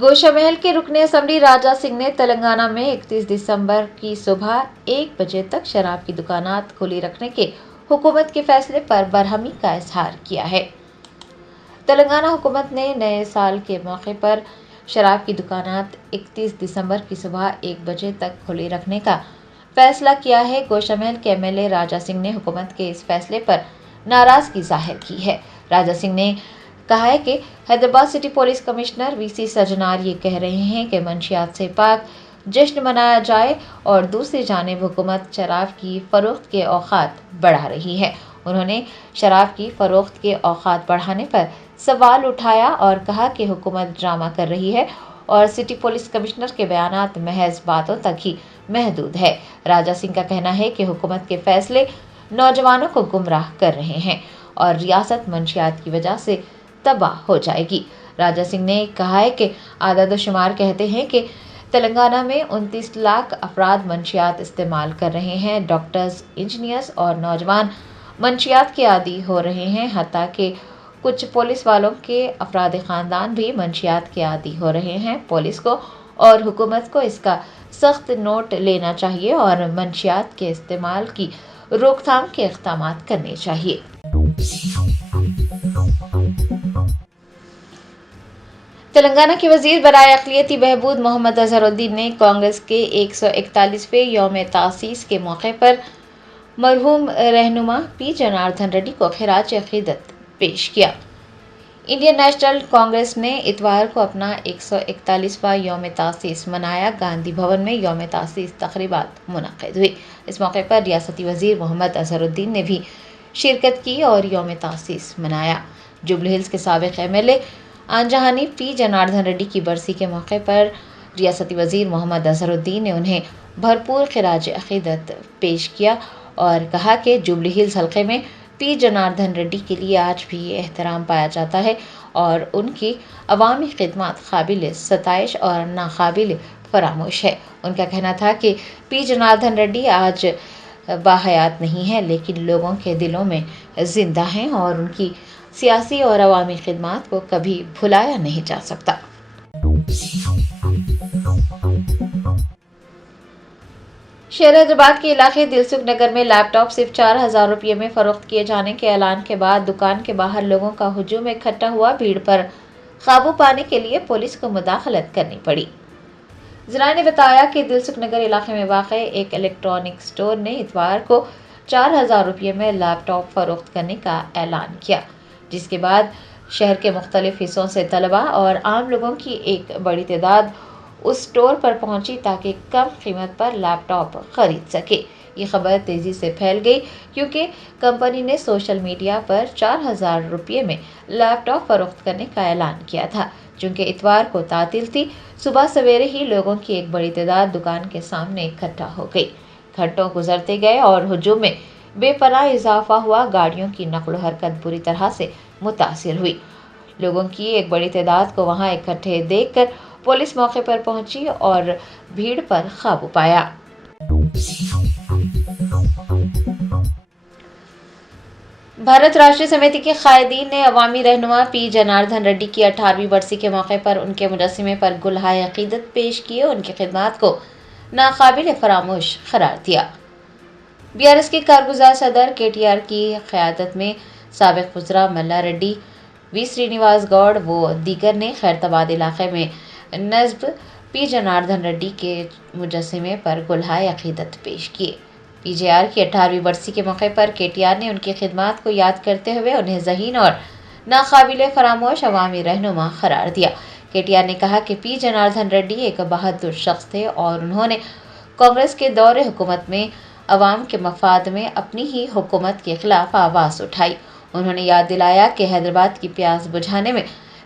گوشہ محل کے رکن اسمبلی راجہ سنگھ نے تلنگانہ میں 31 دسمبر کی صبح 1 بجے تک شراب کی دکانات کھلی رکھنے کے حکومت کے فیصلے پر برہمی کا اظہار کیا ہے۔ تلنگانہ حکومت نے نئے سال کے موقع پر شراب کی دکانات 31 دسمبر کی صبح 1 بجے تک کھلی رکھنے کا فیصلہ کیا ہے۔ گوشہ محل کے MLA راجہ سنگھ نے حکومت کے اس فیصلے پر ناراضگی ظاہر کی ہے۔ راجہ سنگھ نے کہا ہے کہ Hyderabad city police commissioner VC سجنار یہ کہہ رہے ہیں کہ منشیات سے پاک جشن منایا جائے اور دوسری جانب حکومت شراب کی فروخت کے اوقات بڑھا رہی ہے۔ انہوں نے شراب کی فروخت کے اوقات بڑھانے پر سوال اٹھایا اور کہا کہ حکومت ڈرامہ کر رہی ہے اور سٹی پولیس کمشنر کے بیانات محض باتوں تک ہی محدود ہے۔ راجہ سنگھ کا کہنا ہے کہ حکومت کے فیصلے نوجوانوں کو گمراہ کر رہے ہیں اور ریاست منشیات کی وجہ سے تباہ ہو جائے گی۔ راجہ سنگھ نے کہا ہے کہ اعداد و شمار کہتے ہیں کہ تلنگانہ میں 29 لاکھ افراد منشیات استعمال کر رہے ہیں۔ ڈاکٹرز، انجینئرز اور نوجوان منشیات کے عادی ہو رہے ہیں، حتیٰ کہ کچھ پولیس والوں کے افراد خاندان بھی منشیات کے عادی ہو رہے ہیں۔ پولیس کو اور حکومت کو اس کا سخت نوٹ لینا چاہیے اور منشیات کے استعمال کی روک تھام کے اقدامات کرنے چاہیے۔ تلنگانہ کے وزیر برائے اقلیتی بہبود محمد اظہر الدین نے کانگریس کے 141ویں یوم تاسیس کے موقع پر مرحوم رہنما پی جناردھن ریڈی کو خراج عقیدت پیش کیا۔ انڈین نیشنل کانگریس نے اتوار کو اپنا 141واں یوم تاسیس منایا۔ گاندھی بھون میں یوم تاسیس تقریبات منعقد ہوئی۔ اس موقع پر ریاستی وزیر محمد اظہر الدین نے بھی شرکت کی اور یوم تاسیس منایا۔ جوبلی ہلز کے سابق MLA آنجہانی پی جناردھن ریڈی کی برسی کے موقع پر ریاستی وزیر محمد اظہر الدین نے انہیں بھرپور خراج عقیدت پیش کیا اور کہا کہ جوبلی ہلز حلقے میں پی جناردھن ریڈی کے لیے آج بھی احترام پایا جاتا ہے اور ان کی عوامی خدمات قابل ستائش اور ناقابل فراموش ہے۔ ان کا کہنا تھا کہ پی جناردھن ریڈی آج باحیات نہیں ہے لیکن لوگوں کے دلوں میں زندہ ہیں اور ان کی سیاسی اور عوامی خدمات کو کبھی بھلایا نہیں جا سکتا۔ شہر حیدرآباد کے علاقے دلسکھ نگر میں لیپ ٹاپ صرف 4,000 روپے میں فروخت کیے جانے کے اعلان کے بعد دکان کے باہر لوگوں کا ہجوم اکٹھا ہوا۔ بھیڑ پر قابو پانے کے لیے پولیس کو مداخلت کرنی پڑی۔ ذرائع نے بتایا کہ دلسکھ نگر علاقے میں واقع ایک الیکٹرانک سٹور نے اتوار کو 4,000 روپے میں لیپ ٹاپ فروخت کرنے کا اعلان کیا، جس کے بعد شہر کے مختلف حصوں سے طلباء اور عام لوگوں کی ایک بڑی تعداد اس سٹور پر پہنچی تاکہ کم قیمت پر لیپ ٹاپ خرید سکے۔ یہ خبر تیزی سے پھیل گئی کیونکہ کمپنی نے سوشل میڈیا پر 4,000 روپے میں لیپ ٹاپ فروخت کرنے کا اعلان کیا تھا۔ چونکہ اتوار کو تعطیل تھی، صبح سویرے ہی لوگوں کی ایک بڑی تعداد دکان کے سامنے اکٹھا ہو گئی۔ گھنٹوں گزرتے گئے اور ہجوم میں بے پناہ اضافہ ہوا۔ گاڑیوں کی نقل و حرکت بری طرح سے متاثر ہوئی۔ لوگوں کی ایک بڑی تعداد کو وہاں اکٹھے دیکھ کر پولیس موقع پر پہنچی اور بھیڑ پر قابو پایا۔ بھارت راشٹریہ سمیتی کے قائدین نے عوامی رہنما پی جناردھن ریڈی کی 18ویں برسی کے موقع پر ان کے مجسمے پر گلہائے عقیدت پیش کیے۔ ان کی خدمات کو ناقابل فراموش قرار دیا۔ BRS کے کارگزار صدر KTR کی قیادت میں سابق وزراء ملا ریڈی، V سرینیواس گوڑ و دیگر نے خیرتباد علاقے میں نصب پی جناردھن ریڈی کے مجسمے پر گلہائے عقیدت پیش کیے۔ PJR کی 18ویں برسی کے موقع پر KTR نے ان کی خدمات کو یاد کرتے ہوئے انہیں ذہین اور ناقابل فراموش عوامی رہنما قرار دیا۔ KTR نے کہا کہ پی جناردھن ریڈی ایک بہادر شخص تھے اور انہوں نے کانگریس کے دور حکومت میں عوام کے مفاد میں اپنی ہی حکومت کے خلاف آواز اٹھائی۔ انہوں نے یاد دلایا کہ حیدرآباد کی پیاس بجھانے میں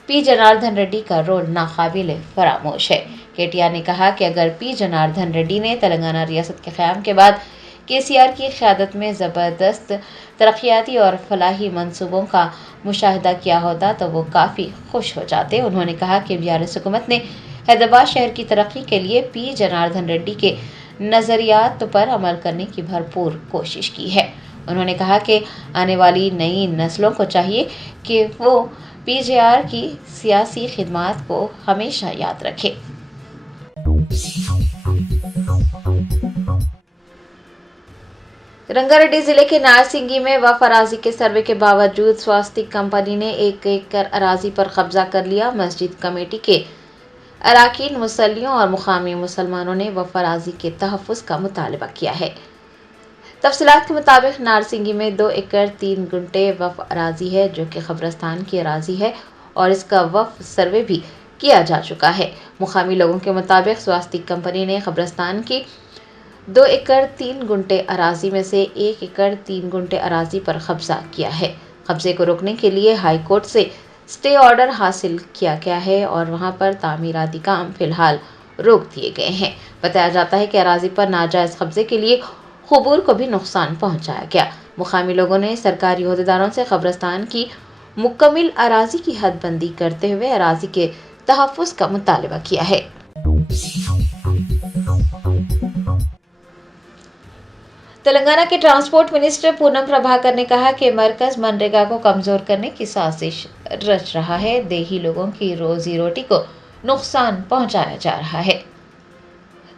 پی جناردھن ریڈی کا رول ناقابل فراموش ہے۔ KTR نے کہا کہ اگر پی جناردھن ریڈی نے تلنگانہ ریاست کے قیام کے بعد KCR کی قیادت میں زبردست ترقیاتی اور فلاحی منصوبوں کا مشاہدہ کیا ہوتا تو وہ کافی خوش ہو جاتے۔ انہوں نے کہا کہ BRS حکومت نے حیدرآباد شہر کی ترقی کے لیے پی جناردھن ریڈی کے نظریات پر عمل کرنے کی بھرپور کوشش کی ہے۔ انہوں نے کہا کہ آنے والی نئی نسلوں کو چاہیے کہ وہ PJR کی سیاسی خدمات کو ہمیشہ یاد رکھے۔ رنگا ریڈی ضلع کے نارسنگی میں وقف اراضی کے سروے کے باوجود سواستک کمپنی نے 1 ایکڑ اراضی پر قبضہ کر لیا۔ مسجد کمیٹی کے اراکین، مصلیوں اور مقامی مسلمانوں نے وقف اراضی کے تحفظ کا مطالبہ کیا ہے۔ تفصیلات کے مطابق نارسنگی میں 2 ایکڑ 3 گنٹے وقف اراضی ہے جو کہ قبرستان کی اراضی ہے اور اس کا وقف سروے بھی کیا جا چکا ہے۔ مقامی لوگوں کے مطابق سواستک کمپنی نے قبرستان کی 2 ایکڑ 3 گنٹے اراضی میں سے 1 ایکڑ 3 گنٹے اراضی پر قبضہ کیا ہے۔ قبضے کو روکنے کے لیے ہائی کورٹ سے اسٹے آرڈر حاصل کیا گیا ہے اور وہاں پر تعمیراتی کام فی الحال روک دیے گئے ہیں۔ بتایا جاتا ہے کہ اراضی پر ناجائز قبضے کے لیے قبور کو بھی نقصان پہنچایا گیا۔ مقامی لوگوں نے سرکاری عہدیداروں سے قبرستان کی مکمل اراضی کی حد بندی کرتے ہوئے اراضی کے تحفظ کا مطالبہ کیا ہے۔ تلنگانہ کے ٹرانسپورٹ منسٹر پونم پربھاکر نے کہا کہ مرکز منریگا کو کمزور کرنے کی سازش رچ رہا ہے۔ دیہی لوگوں کی روزی روٹی کو نقصان پہنچایا جا رہا ہے۔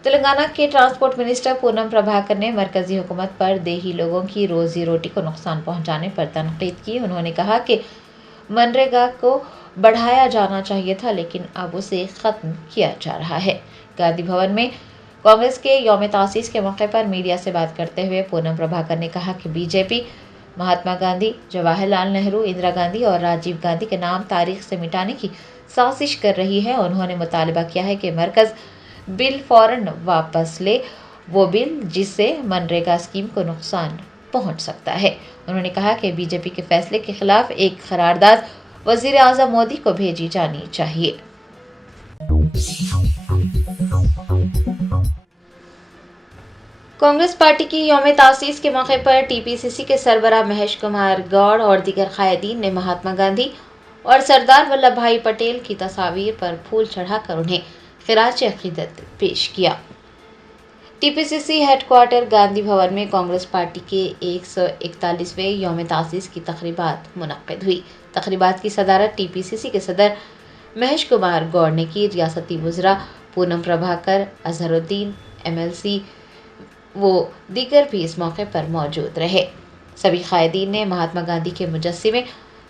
تلنگانہ کے ٹرانسپورٹ منسٹر پونم پربھاکر نے مرکزی حکومت پر دیہی لوگوں کی روزی روٹی کو نقصان پہنچانے پر تنقید کی۔ انہوں نے کہا کہ منریگا کو بڑھایا جانا چاہیے تھا لیکن اب اسے ختم کیا جا رہا ہے۔ گاندھی بھون میں کانگریس کے یوم تاسیس کے موقع پر میڈیا سے بات کرتے ہوئے پونم پربھاکر نے کہا کہ BJP مہاتما گاندھی، جواہر لال نہرو، اندرا گاندھی اور راجیو گاندھی کے نام تاریخ سے مٹانے کی سازش کر رہی ہے۔ انہوں نے مطالبہ کیا ہے کہ مرکز بل فوراً واپس لے، وہ بل جس سے منریگا اسکیم کو نقصان پہنچ سکتا ہے۔ انہوں نے کہا کہ BJP کے فیصلے کے خلاف ایک قرارداد وزیر اعظم مودی کو بھیجی جانی چاہیے۔ کانگریس پارٹی کی یوم تاسیس کے موقع پر TPCC کے سربراہ مہیش کمار گوڑ اور دیگر قائدین نے مہاتما گاندھی اور سردار ولبھ بھائی پٹیل کی تصاویر پر پھول چڑھا کر انہیں خراج عقیدت پیش کیا۔ TPCC ہیڈ کوارٹر گاندھی بھون میں کانگریس پارٹی کے 141ویں یوم تاسیس کی تقریبات منعقد ہوئی۔ تقریبات کی صدارت TPCC کے صدر مہیش کمار گوڑ نے کی۔ ریاستی وزراء پونم پربھاکر، اظہر الدین MLC وہ دیگر بھی اس موقع پر موجود رہے۔ سبھی قائدین نے مہاتما گاندھی کے مجسمے،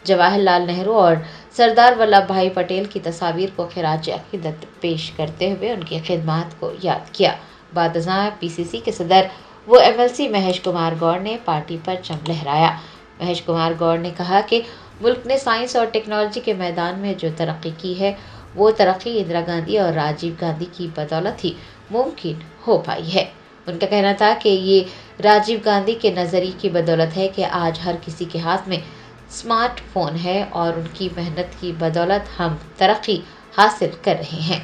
جواہر لال نہرو اور سردار ولبھ بھائی پٹیل کی تصاویر کو خراج عقیدت پیش کرتے ہوئے ان کی خدمات کو یاد کیا۔ بعد ازاں PCC کے صدر و MLC مہیش کمار گوڑ نے پارٹی پرچم لہرایا۔ مہیش کمار گوڑ نے کہا کہ ملک نے سائنس اور ٹیکنالوجی کے میدان میں جو ترقی کی ہے وہ ترقی اندرا گاندھی اور راجیو گاندھی کی بدولت ہی ممکن ہو پائی ہے۔ ان کا کہنا تھا کہ یہ راجیو گاندھی کے نظریے کی بدولت ہے کہ آج ہر کسی کے ہاتھ میں اسمارٹ فون ہے اور ان کی محنت کی بدولت ہم ترقی حاصل کر رہے ہیں۔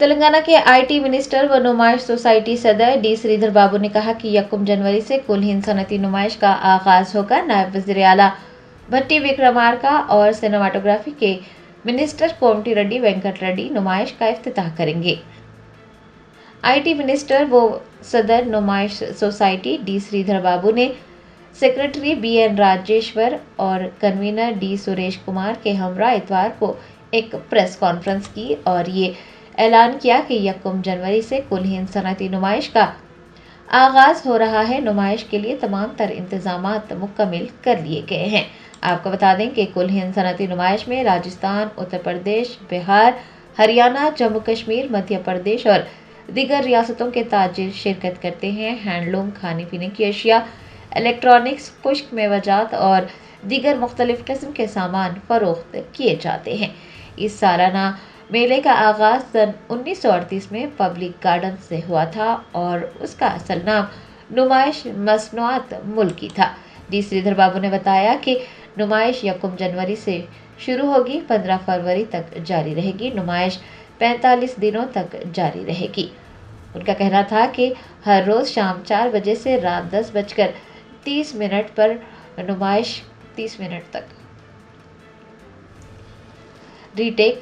تلنگانہ کے IT منسٹر و نمائش سوسائٹی صدر D سریدھر بابو نے کہا کہ 1 جنوری سے کل ہند صنعتی نمائش کا آغاز ہوگا۔ نائب وزیر اعلیٰ بھٹی وکرمارکا اور سنیماٹوگرافی کے منسٹر کومٹی ریڈی وینکٹ ریڈی نمائش کا افتتاح کریں گے۔ IT منسٹر و صدر نمائش سوسائٹی D سریدھر بابو نے سیکریٹری BN راجیشور اور کنوینر D سریش کمار کے ہمراہ اتوار کو ایک پریس کانفرنس کی اور یہ اعلان کیا کہ 1 جنوری سے کل ہند صنعتی نمائش کا آغاز ہو رہا ہے۔ نمائش کے لیے تمام تر انتظامات مکمل کر لیے گئے ہیں۔ آپ کو بتا دیں کہ کل ہند صنعتی نمائش میں راجستھان، اتر پردیش، بہار، ہریانہ، جموں کشمیر، مدھیہ پردیش اور دیگر ریاستوں کے تاجر شرکت کرتے ہیں۔ ہینڈلوم، کھانے پینے کی اشیاء، الیکٹرانکس، خشک میوہ جات اور دیگر مختلف قسم کے سامان فروخت کیے جاتے ہیں۔ اس سالانہ میلے کا آغاز سن 1938 میں پبلک گارڈن سے ہوا تھا اور اس کا اصل نام نمائش مصنوعات ملکی تھا۔ D سریدھر بابو نے بتایا کہ نمائش 1 جنوری سے شروع ہوگی، 15 فروری تک جاری رہے گی۔ نمائش 45 دنوں تک جاری رہے گی۔ ان کا کہنا تھا کہ ہر روز شام 4 بجے سے رات 10:30 پر نمائش 30 منٹ تک۔ ری ٹیک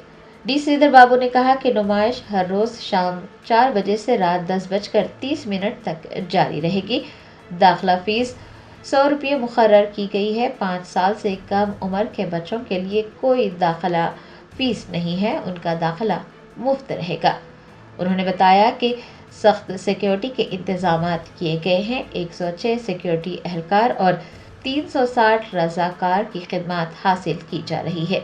D سریدھر بابو نے کہا کہ نمائش ہر روز شام 4 بجے سے رات 10:30 تک جاری رہے گی۔ داخلہ فیس ₹100 مقرر کی گئی ہے۔ 5 سال سے کم عمر کے بچوں کے لیے کوئی داخلہ فیس نہیں ہے، ان کا داخلہ مفت رہے گا۔ انہوں نے بتایا کہ سخت سیکیورٹی کے انتظامات کیے گئے ہیں۔ 106 سیکیورٹی اہلکار اور 360 رضاکار کی خدمات حاصل کی جا رہی ہے۔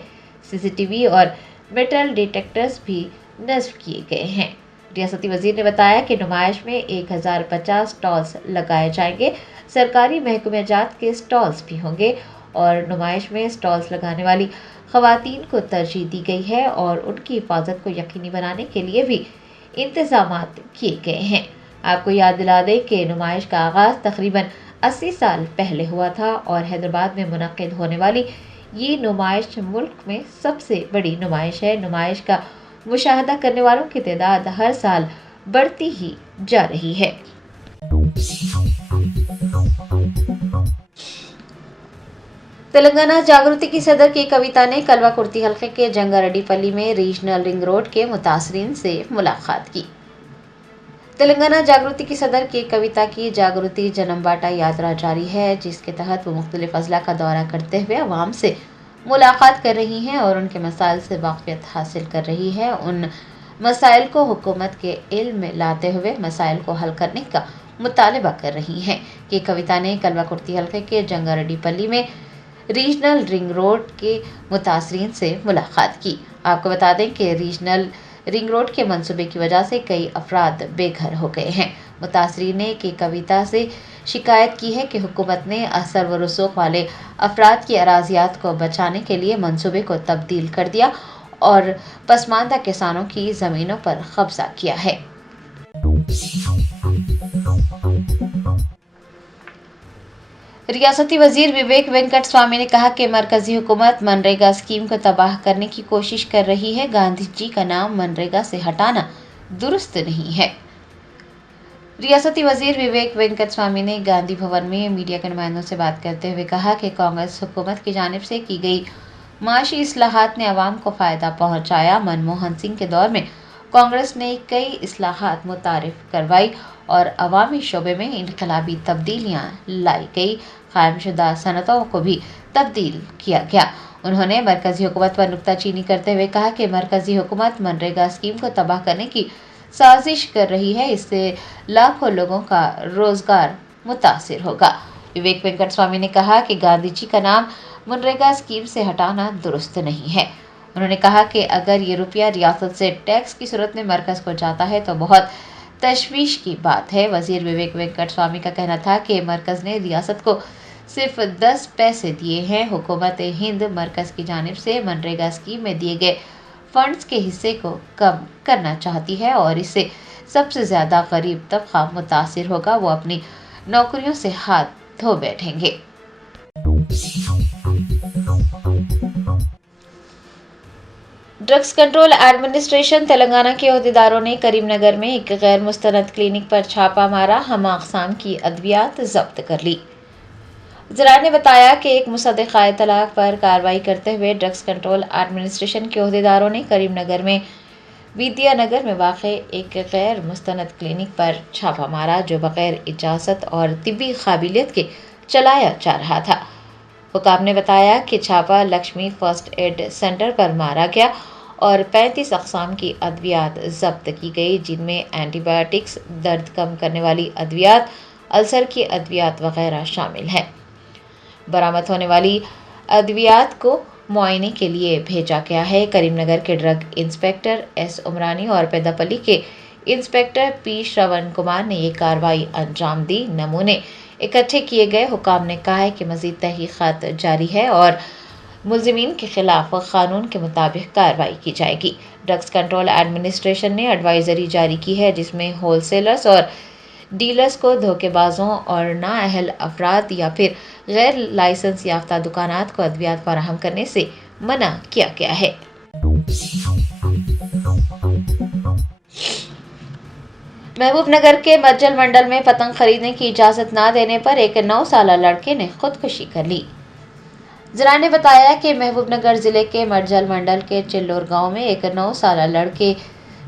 CCTV اور میٹل ڈیٹیکٹرز بھی نصب کیے گئے ہیں۔ ریاستی وزیر نے بتایا کہ نمائش میں 1050 سٹالز لگائے جائیں گے۔ سرکاری محکمہ جات کے سٹالز بھی ہوں گے اور نمائش میں سٹالز لگانے والی خواتین کو ترجیح دی گئی ہے اور ان کی حفاظت کو یقینی بنانے کے لیے بھی انتظامات کیے گئے ہیں۔ آپ کو یاد دلا دیں کہ نمائش کا آغاز تقریباً 80 سال پہلے ہوا تھا اور حیدرآباد میں منعقد ہونے والی یہ نمائش ملک میں سب سے بڑی نمائش ہے۔ نمائش کا مشاہدہ کرنے والوں کی تعداد ہر سال بڑھتی ہی جا رہی ہے۔ تلنگانہ جاگرتی کی صدر کے کویتا نے کلوا کرتی حلقے کے جنگاریڈی پلی میں ریجنل رنگ روڈ کے متاثرین سے ملاقات کی۔ تلنگانہ جاگرتی کی صدر کے کویتا کی جاگرتی جنم باٹا یاترا جاری ہے، جس کے تحت وہ مختلف اضلاع کا دورہ کرتے ہوئے عوام سے ملاقات کر رہی ہیں اور ان کے مسائل سے واقفیت حاصل کر رہی ہے۔ ان مسائل کو حکومت کے علم میں لاتے ہوئے مسائل کو حل کرنے کا مطالبہ کر رہی ہیں۔ کہ کویتا نے کلوا کرتی حلقے کے جنگاریڈی پلی میں ریجنل رنگ روڈ کے متاثرین سے ملاقات کی۔ آپ کو بتا دیں کہ ریجنل رنگ روڈ کے منصوبے کی وجہ سے کئی افراد بے گھر ہو گئے ہیں۔ متاثرین نے کہ کویتا سے شکایت کی ہے کہ حکومت نے اثر و رسوخ والے افراد کی اراضیات کو بچانے کے لیے منصوبے کو تبدیل کر دیا اور پسماندہ کسانوں کی زمینوں پر قبضہ کیا ہے۔ ریاستی وزیر وویک وینکٹ سوامی نے کہا کہ مرکزی حکومت منریگا اسکیم کو تباہ کرنے کی کوشش کر رہی ہے۔ گاندھی جی کا نام منریگا سے ہٹانا درست نہیں ہے۔ ریاستی وزیر وویک وینکٹ سوامی نے گاندھی بھون میں میڈیا کے نمائندوں سے بات کرتے ہوئے کہا کہ کانگریس حکومت کی جانب سے کی گئی معاشی اصلاحات نے عوام کو فائدہ پہنچایا۔ منموہن سنگھ کے دور میں کانگریس نے کئی اصلاحات متعارف کروائی اور عوامی شعبے میں انقلابی تبدیلیاں لائی گئی۔ قائم شدہ صنعتوں کو بھی تبدیل کیا گیا۔ انہوں نے مرکزی حکومت پر نکتہ چینی کرتے ہوئے کہا کہ مرکزی حکومت منریگا اسکیم کو تباہ کرنے کی سازش کر رہی ہے، اس سے لاکھوں لوگوں کا روزگار متاثر ہوگا۔ وویک وینکٹ سوامی نے کہا کہ گاندھی جی کا نام منریگا اسکیم سے ہٹانا درست نہیں ہے۔ انہوں نے کہا کہ اگر یہ روپیہ ریاست سے ٹیکس کی صورت میں مرکز کو جاتا ہے تو بہت تشویش کی بات ہے۔ وزیر وویک وینکٹ سوامی کا کہنا تھا کہ مرکز نے ریاست کو صرف 10 پیسے دیے ہیں۔ حکومت ہند مرکز کی جانب سے منریگا اسکیم میں دیے گئے فنڈز کے حصے کو کم کرنا چاہتی ہے اور اس سے سب سے زیادہ غریب طبقہ متاثر ہوگا، وہ اپنی نوکریوں سے ہاتھ دھو بیٹھیں گے۔ ڈرگس کنٹرول ایڈمنسٹریشن تلنگانہ کے عہدیداروں نے کریم نگر میں ایک غیر مستند کلینک پر چھاپہ مارا، ہم اقسام کی ادویات ضبط کر لی۔ ذرائع نے بتایا کہ ایک مصدقہ اطلاع پر کارروائی کرتے ہوئے ڈرگس کنٹرول ایڈمنسٹریشن کے عہدیداروں نے کریم نگر میں ودیا نگر میں واقع ایک غیر مستند کلینک پر چھاپہ مارا، جو بغیر اجازت اور طبی قابلیت کے چلایا جا رہا تھا۔ حکام نے بتایا کہ چھاپہ لکشمی فرسٹ ایڈ سینٹر پر مارا گیا اور 35 اقسام کی ادویات ضبط کی گئی، جن میں اینٹی بایوٹکس، درد کم کرنے والی ادویات، السر کی ادویات وغیرہ شامل ہیں۔ برآمد ہونے والی ادویات کو معائنے کے لیے بھیجا گیا ہے۔ کریم نگر کے ڈرگ انسپکٹر ایس عمرانی اور پیداپلی کے انسپکٹر پی شرون کمار نے یہ کارروائی انجام دی۔ نمونے اکٹھے کیے گئے۔ حکام نے کہا ہے کہ مزید تحقیقات جاری ہے اور ملزمین کے خلاف قانون کے مطابق کارروائی کی جائے گی۔ ڈرگس کنٹرول ایڈمنسٹریشن نے ایڈوائزری جاری کی ہے، جس میں ہول سیلرز اور ڈیلرز کو دھوکے بازوں اور نااہل افراد یا پھر غیر لائسنس یافتہ دکانات کو ادویات فراہم کرنے سے منع کیا گیا ہے۔ محبوب نگر کے مرجل منڈل میں پتنگ خریدنے کی اجازت نہ دینے پر ایک 9 سالہ لڑکے نے خودکشی کر لی۔ ذرائع نے بتایا کہ محبوب نگر ضلع کے مرجل منڈل کے چلور گاؤں میں ایک 9 سالہ لڑکے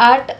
8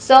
100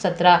17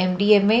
MDMA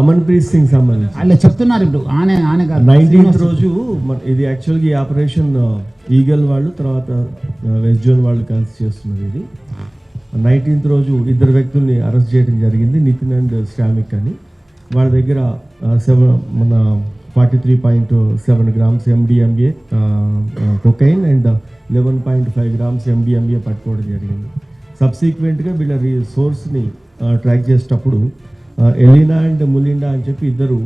అమన్ప్రీత్ సింగ్ సంబంధించి అలా చెప్తున్నారు ఇప్పుడు ఆనే 19th రోజు ఇది యాక్చువల్గా ఈ ఆపరేషన్ ఈగల్ వాళ్ళు తర్వాత వెస్ట్ జోన్ వాళ్ళు కలిసి చేస్తున్నారు. ఇది 19th రోజు 2 వ్యక్తుల్ని అరెస్ట్ చేయడం జరిగింది, నితిన్ అండ్ శ్రామిక్ అని. వాళ్ళ దగ్గర 43.7 grams MDMA cocaine and 11.5 grams MDMA పట్టుకోవడం జరిగింది. సబ్సిక్వెంట్గా వీళ్ళ సోర్స్ని ట్రాక్ చేసేటప్పుడు ఎలీనా అండ్ ములిండా అని చెప్పి 2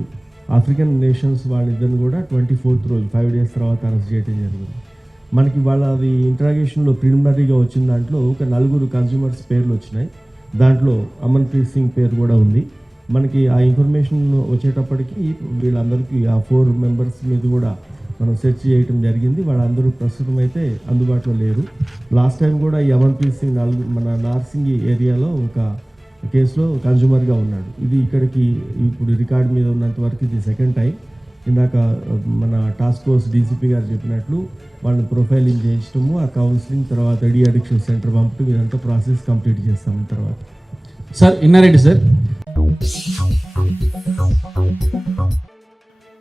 ఆఫ్రికన్ నేషన్స్ వాళ్ళిద్దరిని కూడా 24th రోజు 5 days తర్వాత అరెస్ట్ చేయడం జరిగింది. మనకి వాళ్ళది ఇంట్రాగేషన్లో ప్రిలిమినరీగా వచ్చిన దాంట్లో ఒక 4 కన్స్యూమర్స్ పేర్లు వచ్చినాయి. దాంట్లో అమన్ప్రీత్ సింగ్ పేరు కూడా ఉంది. మనకి ఆ ఇన్ఫర్మేషన్ వచ్చేటప్పటికి వీళ్ళందరికీ ఆ 4 మెంబర్స్ మీద కూడా మనం సెర్చ్ చేయటం జరిగింది. వాళ్ళందరూ ప్రస్తుతం అయితే అందుబాటులో లేరు. లాస్ట్ టైం కూడా ఈ అమన్ప్రీత్ సింగ్ మన నార్సింగి ఏరియాలో ఒక కేసులో కన్జ్యూమర్గా ఉన్నాడు. ఇది ఇక్కడికి ఇప్పుడు రికార్డ్ మీద ఉన్నంత వరకు ఇది సెకండ్ టైం. ఇందాక మన టాస్క్ ఫోర్స్ డీసీపీ గారు చెప్పినట్లు వాళ్ళని ప్రొఫైలింగ్ చేయించడము, ఆ కౌన్సిలింగ్ తర్వాత డీ అడిక్షన్ సెంటర్ పంపడం, ఇదంతా ప్రాసెస్ కంప్లీట్ చేస్తాం తర్వాత. Sir Inna Reddy sir.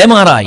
MRI,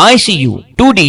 ICU, 2D